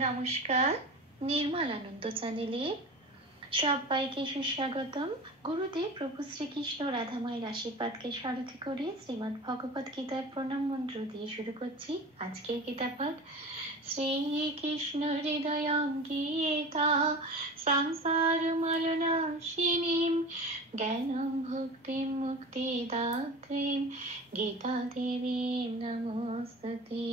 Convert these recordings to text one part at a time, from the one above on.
নমস্কার, নির্মল আনন্দ চ্যানেলে সবাইকে সুস্বাগতম। গুরুদেব প্রভু শ্রীকৃষ্ণ রাধামায়ের আশীর্বাদকে সারথি করে শ্রীমদ্ ভগবত গীতার প্রণাম মন্ত্র দিয়ে শুরু করছি আজকের গীতা পাঠ। শ্রীকৃষ্ণ হৃদয়ং গীতা সংসার মলনাশিনীম জ্ঞানং ভক্তিম মুক্তিদাত্রীম গীতা দেবীম নমস্তুতে।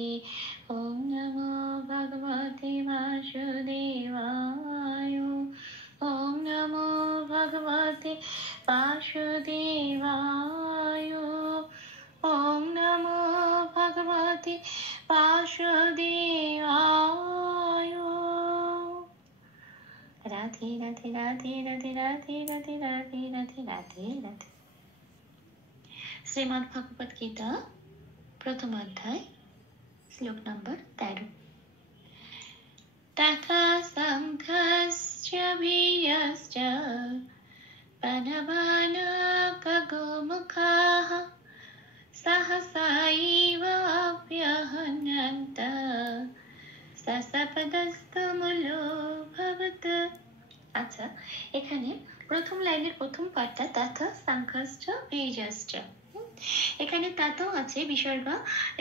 ওম নমো ভগবতে বাসুদেবায়। ওম নমো ভগবতে বাসুদেবায়। ওম নমো ভগবতে বাসুদেবায়। রাধে রাধে রাধে রাধে রাধে রাধে রাধে রাধে রাধে রাধে। শ্রীমদ্ ভগবত গীতা প্রথম অধ্যায়, শ্লোক নম্বর 13। তথা সংঘশ্চ ভীয়শ্চ পনবানকগোমুখাঃ সহসৈব অভ্যহন্যন্ত সসপদস্তমূলোऽভবৎ। আচ্ছা, এখানে প্রথম লাইনের প্রথম পার্টটা তথা সংঘশ্চ ভীয়শ্চ। এখানে তাতেও আছে বিসর্গ,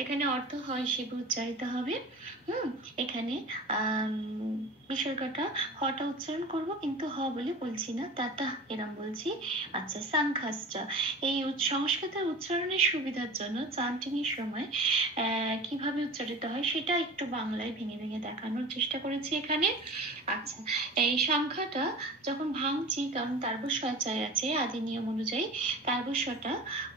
এখানে অর্থ হয় শিব উচ্চারিত হবে। এখানে বিসর্গটা হটা উচ্চারণ করব, কিন্তু হ বলে বলছি না, তাতা এরম বলছি। আচ্ছা, সাংখাসটা এই সংস্কৃতের উচ্চারণের সুবিধার জন্য চান্টিংয়ের সময় কিভাবে উচ্চারিত হয় সেটা একটু বাংলায় ভেঙে ভেঙে দেখানোর চেষ্টা করেছি এখানে। আচ্ছা, এই সংখ্যাটা যখন ভাঙছি, কারণ তারবস্বয় আছে আদি নিয়ম অনুযায়ী তারবস্বটা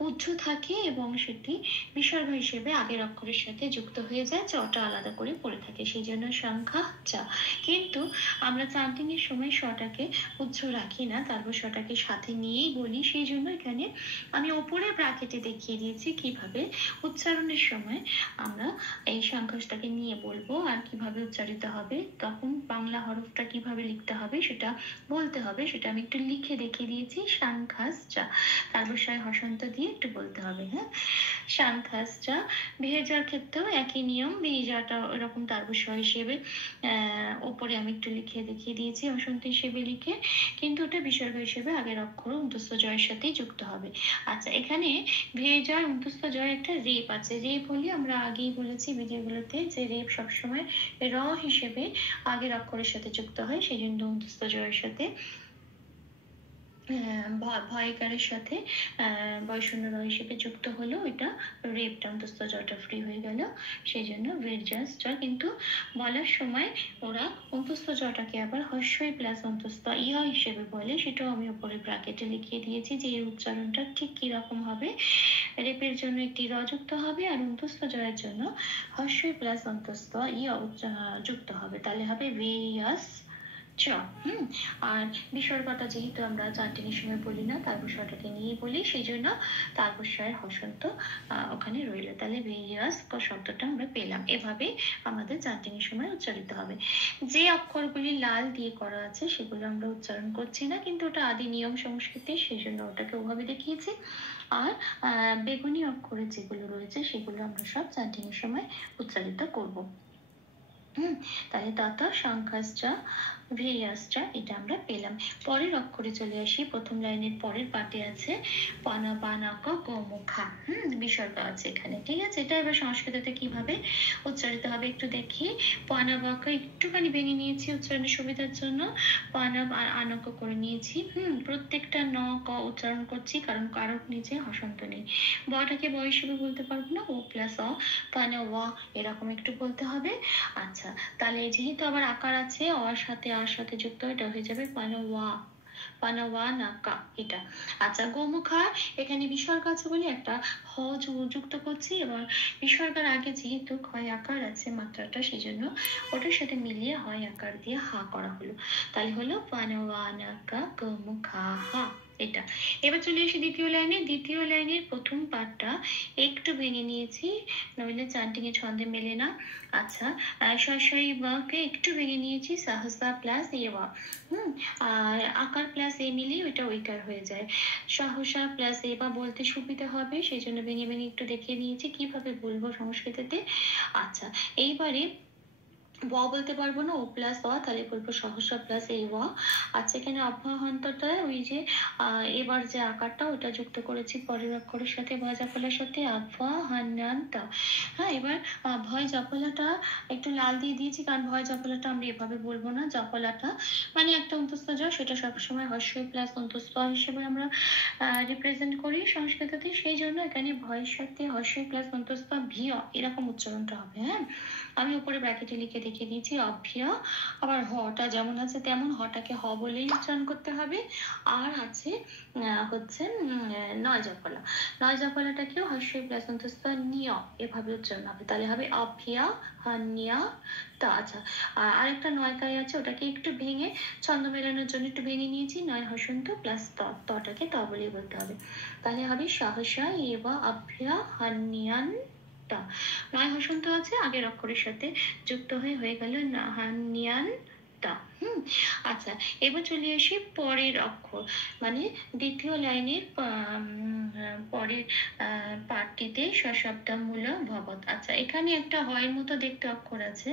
উদ্ধ থাকে এবং সেটি বিসর্গ হিসেবে আগের অক্ষরের সাথে যুক্ত হয়ে যায়, চটা আলাদা করে পড়ে থাকে, সেই জন্য সংখ্যা চা। কিন্তু আমরা চান্টিং এর সময় শটাকে উচ্চ রাখি না, তারপর শটাকে সাথে নিয়েই বলি, সেই জন্য এখানে আমি ওপরে ব্র্যাকেটে দেখিয়ে দিয়েছি কিভাবে উচ্চারণের সময় আমরা এই সংখ্যাটাকে নিয়ে বলবো আর কিভাবে উচ্চারিত হবে, তখন বাংলা হরফটা কিভাবে লিখতে হবে সেটা বলতে হবে, সেটা আমি একটু লিখে দেখিয়ে দিয়েছি। সংখ্যাস চা, তারবস্বয় হসন্ত দিয়ে একটু বলতে হবে। হ্যাঁ, সংখ্যাসটা ভেজার ক্ষেত্রেও একই নিয়ম, ভেজাটা এরকম তারবস্বয় হিসেবে ওপরে আমি একটু লিখে দেখিয়ে দিয়েছি হসন্ত হিসেবে লিখে, কিন্তু ওটা বিসর্গ হিসেবে আগের অক্ষর অন্তস্থ জয়ের সাথেই যুক্ত হবে। আচ্ছা, এখানে ভেজার অন্তস্থ জয় একটা রেপ আছে, রেপ হলে আমরা আগেই বলেছি ভিডিওগুলোতে যে রেপ সবসময় র হিসেবে আগের অক্ষরের সাথে যুক্ত হয়, সেই জন্য অন্তস্থ জয়ের সাথে ভয়কারের সাথে বয়শূন্য র হিসেবে যুক্ত হলো, এটা রেপটা অন্তস্থ জটা ফ্রি হয়ে গেল, সেই জন্য ভেজাসটা। কিন্তু বলার সময় ওরা অন্তস্থ জটাকে আবার হস্যই প্লাস অন্তস্থ ইয়া হিসেবে বলে, সেটাও আমি উপরে ব্র্যাকেটে লিখিয়ে দিয়েছি যে এই উচ্চারণটা ঠিক কিরকম হবে। রেপের জন্য একটি র যুক্ত হবে আর অন্তস্থ জয়ের জন্য হস্যই প্লাস অন্তস্থ ইয়া যুক্ত হবে, তাহলে হবে ভেয়াস চ। আর বিসর্গটা যেহেতু আমরা চান্টিংয়ের সময় বলি না, তারবস্বটাকে নিয়ে বলি, সেই জন্য তারবস্বয়ের হসন্ত ওখানে রইল, তাহলে ভেরিয়াস শব্দটা আমরা পেলাম। এভাবে আমাদের চান্টিংয়ের সময় উচ্চারিত হবে। যে অক্ষরগুলি লাল দিয়ে করা আছে সেগুলো আমরা উচ্চারণ করছি না, কিন্তু ওটা আদি নিয়ম সংস্কৃতি, সেই জন্য ওটাকে ওভাবে দেখিয়েছি। আর বেগুনি অক্ষরে যেগুলো রয়েছে সেগুলো আমরা সব চান্টিংয়ের সময় উচ্চারিত করব। তাহলে তত সংখ্যাসটা ভেয়াসটা এটা আমরা পেলাম। পরের অক্ষরে চলে আসি, প্রথম লাইনের পরের পাটে আছে পনবানক গোমুখা, বিসর্গ আছে এখানে, ঠিক আছে। এটা এবার সংস্কৃততে কিভাবে উচ্চারিত হবে একটু দেখি। পনবাক একটুখানি ভেঙে নিয়েছি উচ্চারণের সুবিধার জন্য, পনব আর আনক করে নিয়েছি। প্রত্যেকটা ন ক উচ্চারণ করছি, কারণ কারক নিচে হসন্ত নেই। বটাকে ব হিসেবে বলতে পারবো না, ও প্লাস অ, পানা ওয়া এরকম একটু বলতে হবে। আচ্ছা, তাহলে যেহেতু আবার আকার আছে, অর সাথে আর সাথে যুক্ত, এটা হয়ে যাবে পানওয়া, পানওয়া নাকা এটা। আচ্ছা, গোমুখা এখানে বিসর্গ আছে বলে একটা হ যুক্ত করছি, এবং বিসর্গের আগে যেহেতু ক্ষয় আকার আছে মাত্রাটা, সেই জন্য ওটার সাথে মিলিয়ে হয় আকার দিয়ে হা করা হলো, তাহলে হলো পানওয়া নাকা গোমুখা হা এটা। এবার চলে এসে দ্বিতীয় লাইনে, দ্বিতীয় লাইনের প্রথম পার্টটা একটু ভেঙে নিয়েছি, নইলে চান্টিং এ ছন্দে মেলে না। আচ্ছা, কে একটু ভেঙে নিয়েছি, সাহসা প্লাস এওয়া, আর আকার প্লাস এ মিলিয়ে ওইটা ওইকার হয়ে যায়। সহসা প্লাস এবা বলতে সুবিধা হবে, সেই জন্য ভেঙে ভেঙে একটু দেখিয়ে নিয়েছি কিভাবে বলবো সংস্কৃতিতে। আচ্ছা, এইবারে ব বলতে পারবো না, ও প্লাস অ, তাহলে বলবো সহসা প্লাস এই ওয়া। আচ্ছা, এখানে অব্যহন্তটা ওই যে এবার যে আকারটা ওটা যুক্ত করেছি পরের অক্ষরের সাথে, ভয় জাফলার সাথে, আব্বাহান্নান্তা। হ্যাঁ, এবার ভয় জাফলাটা একটু লাল দিয়ে দিয়েছি, কারণ ভয় জাফলাটা আমরা এভাবে বলবো না। জাফলাটা মানে একটা অন্তস্থ জ, সেটা সবসময় হর্ষই প্লাস অন্তস্থ হিসেবে আমরা রিপ্রেজেন্ট করি সংস্কৃততে। সেই জন্য এখানে ভয়ের সাথে হর্ষই প্লাস অন্তস্থ ভিয় এরকম উচ্চারণটা হবে। হ্যাঁ, আমি উপরে ব্র্যাকেটে লিখে দেখিয়ে দিয়েছি অভ্যা। আবার হটা যেমন আছে তেমন হটাকে হ বলেই উচ্চারণ করতে হবে। আর আছে হচ্ছে নয় জফলা, নয় জফলাটাকেও হর্ষই প্লাস অন্তস্থ নিয় এভাবে উচ্চারণ হবে, তাহলে হবে অভ্যা হান্যা তা। আচ্ছা, আরেকটা নয়কায় আছে, ওটাকে একটু ভেঙে ছন্দ মেলানোর জন্য একটু ভেঙে নিয়েছি, নয় হসন্ত প্লাস ত, তটাকে ত বলেই বলতে হবে, তাহলে হবে সহসা এবা অভ্যা হান্যান। নয় হসন্ত আছে আগের অক্ষরের সাথে যুক্ত হয়ে হয়ে গেল হান্যান তা। আচ্ছা, এবার চলে আসি পরের অক্ষর, মানে দ্বিতীয় লাইনের পরের পাঠটিতে সশব্দমূলক ভবত। আচ্ছা, এখানে একটা হয়ের মতো দেখতে অক্ষর আছে,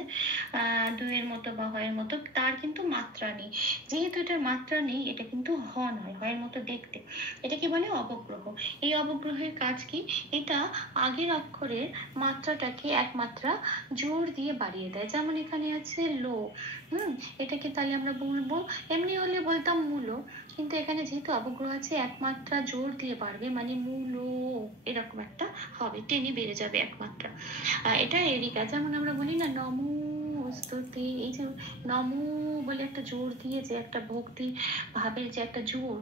দুইয়ের মতো বা হয়ের মতো, তার কিন্তু মাত্রা নেই। যেহেতু এটার মাত্রা নেই, এটা কিন্তু হ নয়, হয়ের মতো দেখতে। এটাকে বলে অবগ্রহ। এই অবগ্রহের কাজ কি? এটা আগের অক্ষরের মাত্রাটাকে এক মাত্রা জোর দিয়ে বাড়িয়ে দেয়। যেমন এখানে আছে লো, এটাকে তাহলে আমরা বলবো, এমনি হলে বলতাম মূলো, কিন্তু এখানে যেহেতু অবগ্রহ আছে এক মাত্রা জোর দিয়ে বাড়বে, মানে মূলো এরকম একটা হবে, টেনে বেড়ে যাবে এক মাত্রা। এটা এরই কাজ। যেমন আমরা বলি না নমো স্তুতি, এই যে নমো বলে একটা জোর দিয়ে যে একটা ভক্তি ভাবের যে একটা জোর,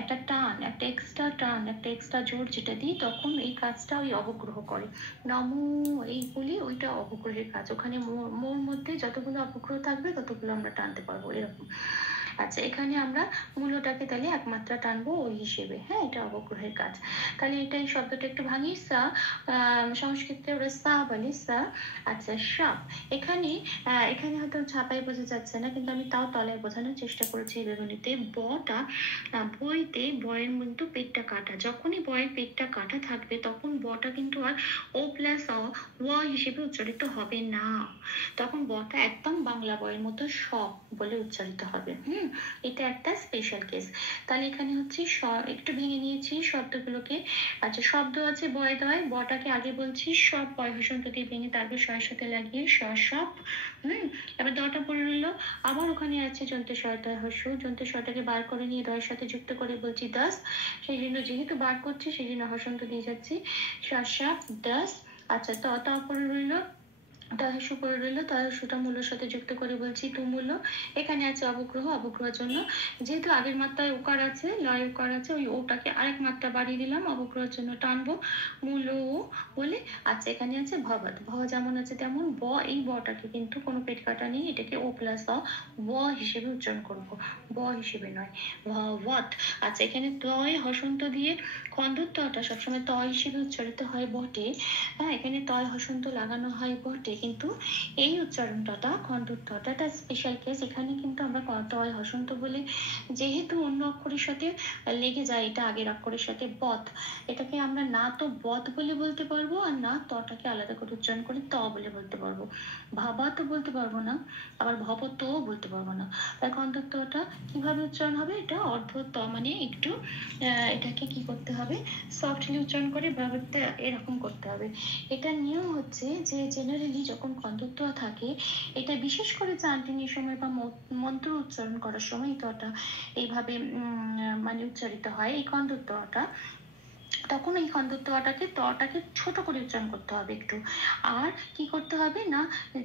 একটা টান, একটা এক্সট্রা টান, একটা এক্সট্রা জোর যেটা দিই, তখন এই কাজটা ওই অবগ্রহ করে। নমো এই বলি, ওইটা অবগ্রহের কাজ। ওখানে মোর মধ্যে যতগুলো অবগ্রহ থাকবে ততগুলো আমরা টানতে পারবো, এরকম। আচ্ছা, এখানে আমরা মূলটাকে তাহলে একমাত্রা টানবো ওই হিসেবে। হ্যাঁ, এটা অবগ্রহের কাজ। তাহলে এটা এই শব্দটা একটু ভাঙি, সা, সংস্কৃতে ওরা সা বলে, সা। আচ্ছা, সাপ। এখানে এখানে হয়তো ছাপাই বোঝা যাচ্ছে না, কিন্তু আমি তাও তলায় বোঝানোর চেষ্টা করেছি বেগুনিতে। বটা বইতে বয়ের মধ্যে পেটটা কাটা, যখনই বয়ের পেটটা কাটা থাকবে তখন বটা কিন্তু আর ও প্লাস অ ওয়া হিসেবে উচ্চারিত হবে না, তখন বটা একদম বাংলা বয়ের মতো সব বলে উচ্চারিত হবে। এটা একটা স্পেশাল কেস। তাহলে এখানে হচ্ছে একটু ভেঙে নিয়েছি শব্দগুলোকে। আচ্ছা, শব্দ আছে বয় দয়, বটাকে আগে বলছি সব বয় হসন্ত দিয়ে ভেঙে তারপর শয়ের সাথে লাগিয়ে সব। এবার দটা পড়ে রইলো। আবার ওখানে আছে যন্ত্র সহায়তায় হস্য, যন্ত্র সহায়তাকে বার করে নিয়ে দয়ের সাথে যুক্ত করে বলছি দাস, সেই জন্য যেহেতু বার করছি সেই জন্য হসন্ত দিয়ে যাচ্ছি সব দাস। আচ্ছা, ত পড়ে রইলো, তহেশু করে রইলো, তহেশুটা মূলের সাথে যুক্ত করে বলছি তুমূল্য। এখানে আছে অবগ্রহ, অবগ্রহের জন্য যেহেতু আগের মাত্রায় ওকার আছে, লয় ওকার আছে, ওই ওটাকে আরেক মাত্রা বাড়িয়ে দিলাম, অবগ্রহের জন্য টানবো মূল ও বলে। আচ্ছা, এখানে আছে ভবত, ভ যেমন আছে তেমন ব, এই বটাকে কিন্তু কোনো পেট কাটা নেই, এটাকে ও প্লাস অ ব হিসেবে উচ্চারণ করবো, ব হিসেবে নয়, ভবত। আচ্ছা, এখানে তয় হসন্ত দিয়ে খন্দত্বটা সবসময় ত হিসেবে উচ্চারিত হয় বটে। হ্যাঁ, এখানে তয় হসন্ত লাগানো হয় বটে, কিন্তু এই উচ্চারণটা খণ্ডটা একটা স্পেশাল কেস। এখানে কিন্তু আমরা তয় হসন্ত বলে, যেহেতু অন্য অক্ষরের সাথে লেগে যায়, এটা আগের অক্ষরের সাথে বত, এটাকে আমরা না তো বত বলে বলতে পারবো, আর না তটাকে আলাদা করে উচ্চারণ করে ত বলে বলতে পারবো। ভাবা তো বলতে পারবো না, আবার ভব তো বলতে পারবো না। তাই খণ্ডটা কিভাবে উচ্চারণ হবে? এটা অর্ধ ত, মানে একটু এটাকে কি করতে হবে, সফটলি উচ্চারণ করে ভাবতে এরকম করতে হবে। এটা নিয়ম হচ্ছে যে জেনারেলি যখন খণ্ডত্ব থাকে, এটা বিশেষ করে চান্টিনের সময় বা মন্ত্র উচ্চারণ করার সময় তটা এইভাবে মানে উচ্চারিত হয় এই খণ্ডত্বটা, তখন এই খণ্ডত্বটাকে তটাকে ছোট করে উচ্চারণ করতে হবে একটু। আর কি করতে হবে না,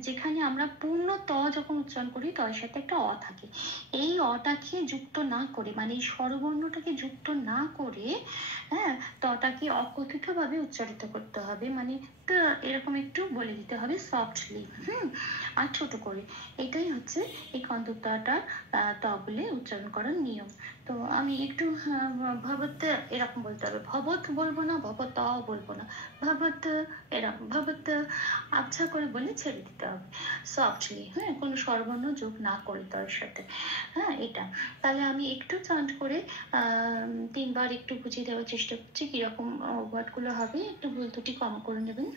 যেখানে আমরা পূর্ণ ত যখন উচ্চারণ করি তয়ের সাথে একটা অ থাকে, এই অটাকে যুক্ত না করে, মানে এই স্বরবর্ণটাকে যুক্ত না করে, হ্যাঁ, তটাকে অকথিত ভাবে উচ্চারিত করতে হবে, মানে এরকম একটু বলে দিতে হবে সফটলি, আর ছোট করে। এটাই হচ্ছে এই খণ্ডত্বটা ত বলে উচ্চারণ করার নিয়ম। তো আমি একটু ভবত এরকম বলতে হবে, ভবত বলবো না, ভবত বলবো না, ভবত এরকম, ভবত আচ্ছা করে বলে ছেড়ে দিতে হবে সফটলি, হ্যাঁ, কোনো স্বরবর্ণ যোগ না করে তার সাথে। হ্যাঁ, এটা তাহলে আমি একটু চান্ট করে তিনবার একটু বুঝিয়ে দেওয়ার চেষ্টা করছি কিরকম ওয়ার্ডগুলো হবে, একটু ভুল ত্রুটি কম করে নেবেন।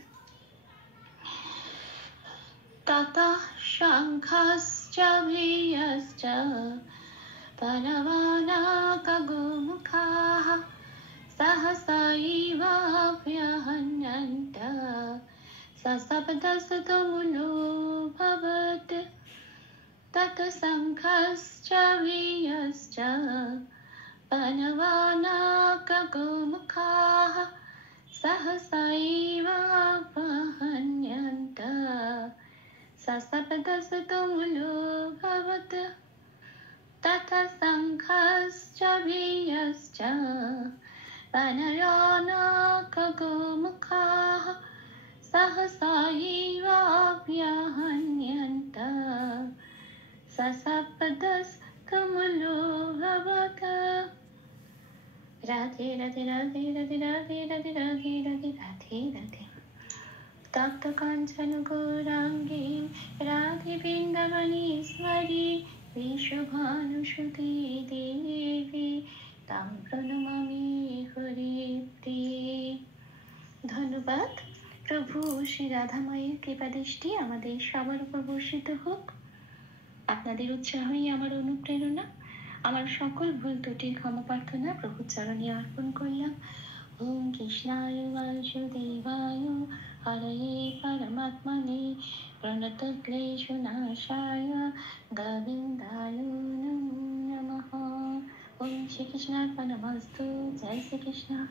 ततः शङ्खश्च भीयश्च पलवानाकगोमुखाः सहसैवाभ्यहन्यन्त सशब्दस्तुमुलोऽभवत् ततः शङ्खश्च भीयश्च पलवानाकगोमुखाः सहसैवाभ्यहन्यन्त सशब्दस्तुमुलोऽभवत् ततः शङ्खश्च भीयश्च पलवानाकगोमुखाः सहसैवाभ्यहन्यन्त सशब्दस्तुमुलोऽभवत्। राधे राधे राधे राधे राधे राधे राधे राधे राधे राधे। तप्त कांचन गौरांगी राधे वृंदावनेश्वरी विश्वभानुसुते देवी तां प्रणमामि হরিপ্রিয়ে। ধন্যবাদ। প্রভু শ্রী রাধামায়ের কৃপাদৃষ্টি আমাদের সবার উপর বর্ষিত হোক। আপনাদের উৎসাহই আমার অনুপ্রেরণা। আমার সকল ভুল ত্রুটির ক্ষমা প্রার্থনা প্রভুর চরণে অর্পণ করলাম। ওম কৃষ্ণায় বাসুদেবায় হরয়ে পরমাত্মনে প্রণতক্লেশনাশায় গোবিন্দায় নমো নমঃ। ওম শ্রীকৃষ্ণার্পণমস্তু। জয় শ্রীকৃষ্ণ।